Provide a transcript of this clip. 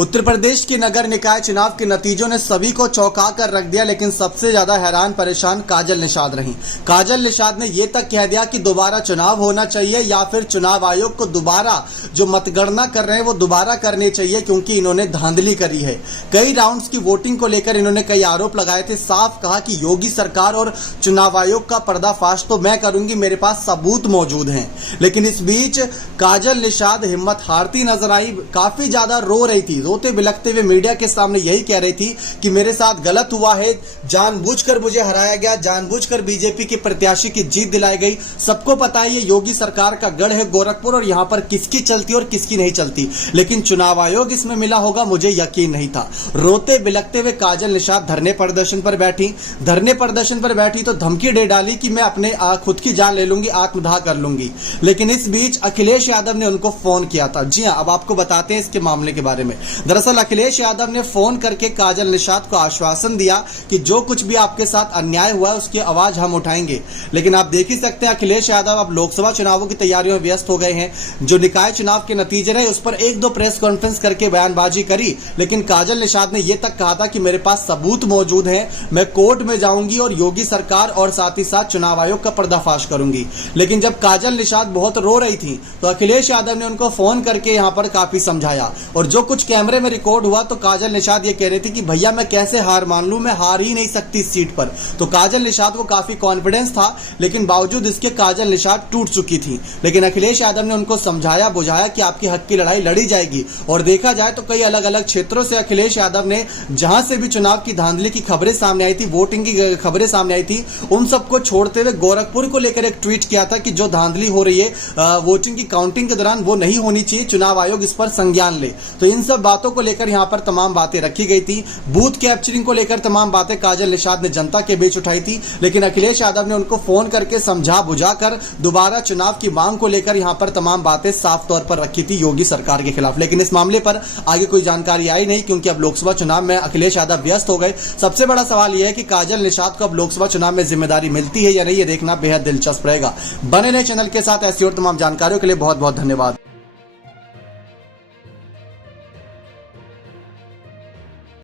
उत्तर प्रदेश के नगर निकाय चुनाव के नतीजों ने सभी को चौंका कर रख दिया, लेकिन सबसे ज्यादा हैरान परेशान काजल निषाद रहीं। काजल निषाद ने यह तक कह दिया कि दोबारा चुनाव होना चाहिए या फिर चुनाव आयोग को दोबारा जो मतगणना कर रहे हैं वो दोबारा करनी चाहिए, क्योंकि इन्होंने धांधली करी है। कई राउंड्स की वोटिंग को लेकर इन्होंने कई आरोप लगाए थे। साफ कहा कि योगी सरकार और चुनाव आयोग का पर्दाफाश तो मैं करूंगी, मेरे पास सबूत मौजूद हैं। लेकिन इस बीच काजल निषाद हिम्मत हारती नजर आई, काफी ज्यादा रो रही थी। रोते बिलखते हुए मीडिया के सामने यही कह रही थी कि मेरे साथ गलत हुआ है, जानबूझकर मुझे हराया गया, जानबूझकर बीजेपी के प्रत्याशी की जीत दिलाई गई। सबको पता है ये योगी सरकार का गढ़ है गोरखपुर और यहां पर किसकी चलती और किसकी नहीं चलती, लेकिन चुनाव आयोग इसमें मिला होगा मुझे यकीन नहीं था। रोते बिलखते हुए काजल निषाद धरने प्रदर्शन पर बैठी तो धमकी दे डाली कि मैं अपने खुद की जान ले लूंगी, आत्मदाह कर लूंगी। लेकिन इस बीच अखिलेश यादव ने उनको फोन किया था। जी हां, अब आपको बताते हैं इसके मामले के बारे में। दरअसल अखिलेश यादव ने फोन करके काजल निषाद को आश्वासन दिया कि जो कुछ भी आपके साथ अन्याय हुआ है उसकी आवाज हम उठाएंगे। लेकिन आप देख ही सकते हैं अखिलेश यादव अब लोकसभा चुनावों की तैयारियों में व्यस्त हो गए हैं। जो निकाय चुनाव के नतीजे रहे उस पर एक दो प्रेस कॉन्फ्रेंस करके बयानबाजी करी, लेकिन काजल निषाद ने यह तक कहा था कि मेरे पास सबूत मौजूद है, मैं कोर्ट में जाऊंगी और योगी सरकार और साथ ही साथ चुनाव आयोग का पर्दाफाश करूंगी। लेकिन जब काजल निषाद बहुत रो रही थी तो अखिलेश यादव ने उनको फोन करके यहां पर काफी समझाया, और जो कुछ कैमरे में रिकॉर्ड हुआ तो काजल निषाद ये कह रही थी कि भैया मैं कैसे हार मान लूं, मैं हार ही नहीं सकती इस सीट पर। तो काजल निषाद को काफी कॉन्फिडेंस था, लेकिन बावजूद इसके काजल निषाद टूट चुकी थी। लेकिन अखिलेश यादव ने उनको समझाया बुझाया कि आपकी हक की लड़ाई लड़ी जाएगी। और देखा जाए तो कई अलग अलग क्षेत्रों से अखिलेश यादव ने जहां से भी चुनाव की धांधली की खबरें सामने आई थी, वोटिंग की खबरें सामने आई थी, उन सबको छोड़ते हुए गोरखपुर को लेकर एक ट्वीट किया था कि जो धांधली हो रही है वोटिंग की काउंटिंग के दौरान वो नहीं होनी चाहिए, चुनाव आयोग इस पर संज्ञान ले। तो इन सब बातों को लेकर यहां पर तमाम बातें रखी गई थी। बूथ कैप्चरिंग को लेकर तमाम बातें काजल निषाद ने जनता के बीच उठाई थी, लेकिन अखिलेश यादव ने उनको फोन करके समझा बुझाकर दोबारा चुनाव की मांग को लेकर यहां पर तमाम बातें साफ तौर पर रखी थी योगी सरकार के खिलाफ। लेकिन इस मामले पर आगे कोई जानकारी आई नहीं, क्योंकि अब लोकसभा चुनाव में अखिलेश यादव व्यस्त हो गए। सबसे बड़ा सवाल यह है कि काजल निषाद को अब लोकसभा चुनाव में जिम्मेदारी मिलती है या नहीं, ये देखना बेहद दिलचस्प रहेगा। बने रहे चैनल के साथ, ऐसी और तमाम जानकारियों के लिए बहुत बहुत धन्यवाद।